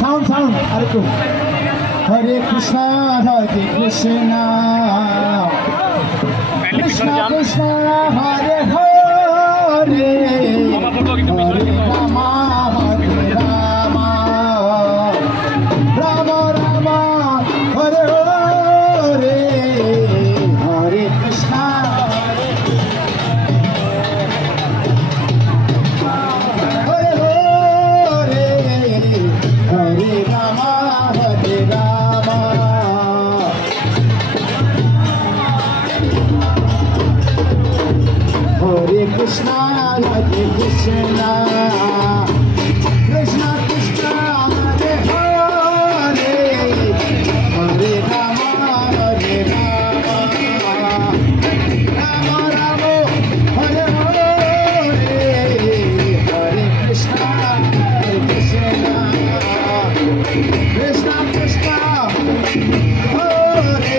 Sound আরেকটু হরে কৃষ্ণ কৃষ্ণ কৃষ্ণ হরে হরে হরে রাম হরে রাম রাম রাম হরে হরে হরে কৃষ্ণ হরে হরে হরে রাম হরে Ram Hare Krishna, Hare Krishna, Krishna Krishna, Hare Hare, Hare Rama, Hare Rama, Rama Rama, Hare Hare, Hare Krishna, Krishna Krishna, Hare Hare.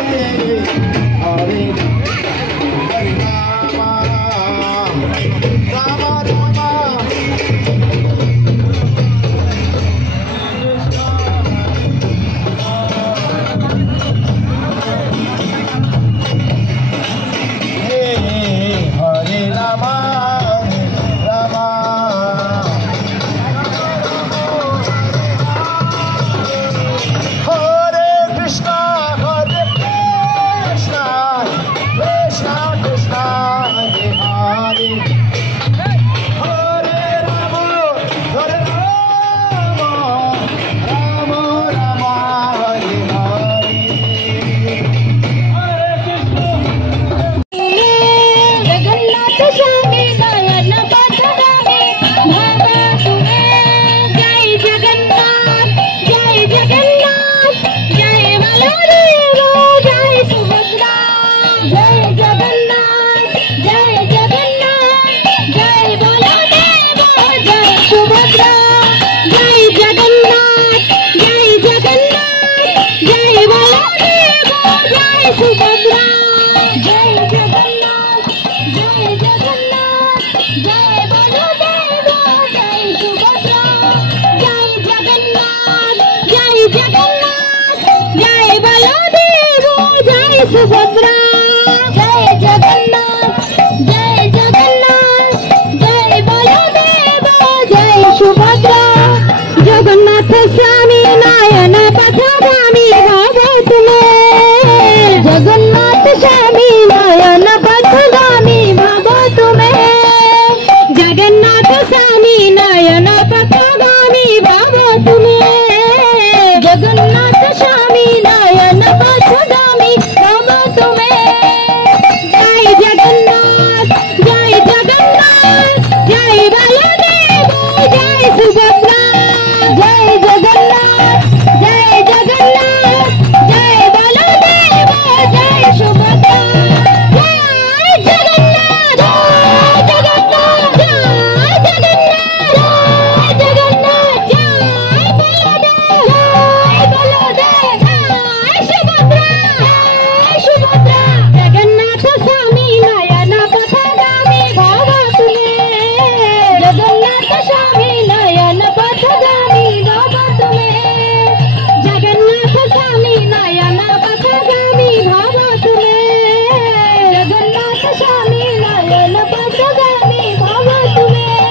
Subhadra जय जगन्नाथ जय जगन्नाथ जय बलदेव जय सुभद्रा जगन्नाथ स्वामी नयन पथगामी भाव तुम्हें जगन्नाथ स्वामी नयन पथगामी भाव तुम्हें जगन्नाथ स्वामी नयन पथगामी भाव तुम्हें जगन्नाथ स्वामी नयन पथगामी जय जगन्नाथ जय जगन्नाथ जय बलदेव जय सुभद्रा जय जगन्नाथ जय जगन्नाथ जय बलदेव जय सुभद्रा जय जगन्नाथ जय जगन्नाथ जय जगन्नाथ जय जगन्नाथ जय बलदेव जय सुभद्रा जय सुभद्रा जगन्नाथ स्वामी नयन पथगामी भाव तुम्हें जगन्नाथ स्वामी नयन पथगामी भाव तुम्हें जगन्नाथ स्वामी नयन पथगामी भाव तुम्हें जगन्नाथ स्वामी नयन पथगामी भाव तुम्हें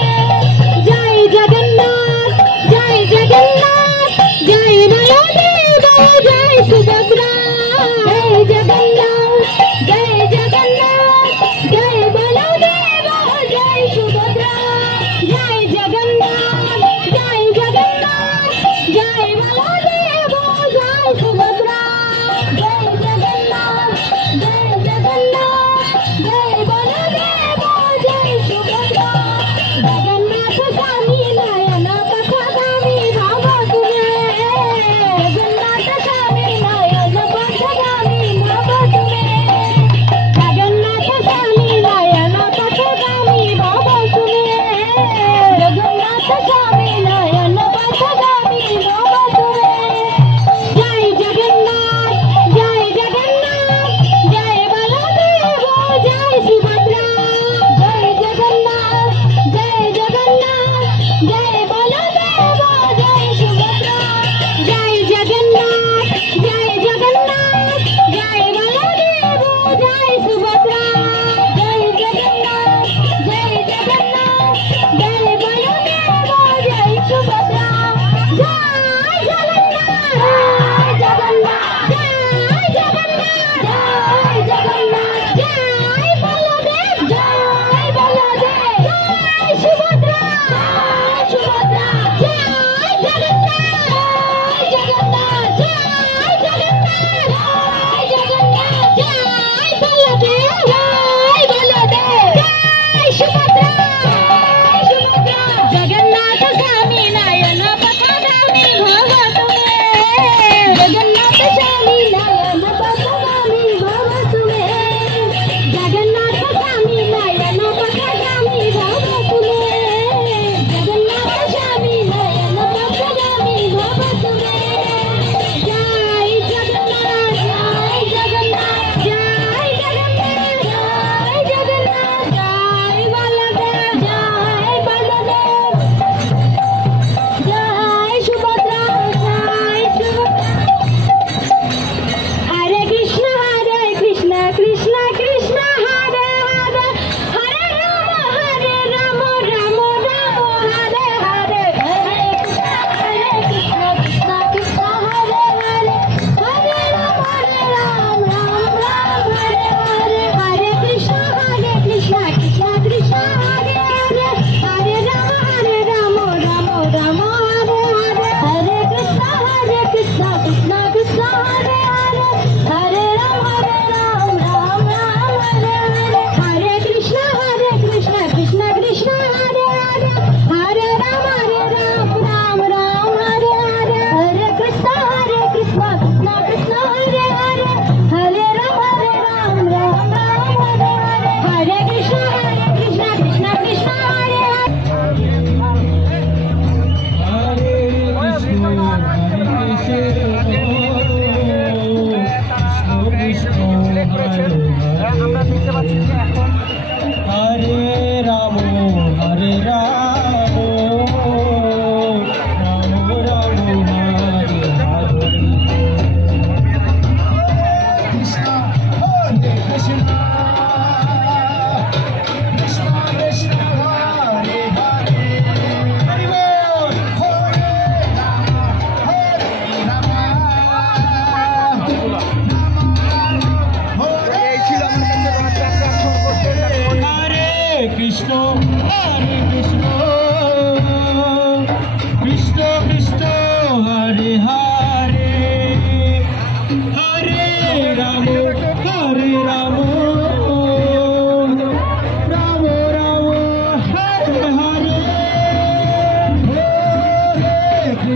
जय जगन्नाथ जय जगन्नाथ जय बलदेव जय सुभद्रा जय जगन्नाथ जय जगन्नाथ जय बलदेव जय सुभद्रा जय जगन्नाथ जय जगन्नाथ जय बलदेव जय सुभद्रा जय जगन्नाथ जय जगन्नाथ जय बलदेव जय सुभद्रा जगन्नाथ स्वामी नयन पथगामी भाव तुम्हें जगन्नाथ स्वामी नयन पथगामी भाव तुम्हें जगन्नाथ स्वामी नयन पथगामी भाव तुम्हें जगन्नाथ स्वामी नयन पथगामी भाव तुम्हें जय जगन्नाथ जय जगन्नाथ जय बलदेव जय सुभद्रा जय जगन्नाथ जय Jagannath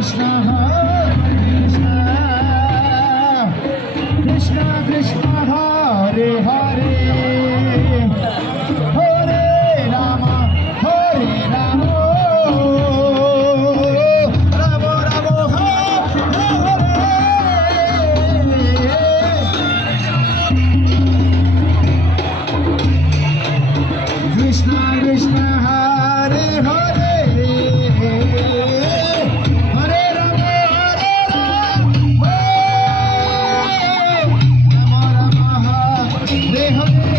Krishna Krishna Krishna Hare Hare Hare Rama Rama Rama Hare Krishna Krishna Hare Hare Hare Rama Hare Hare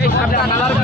Hey,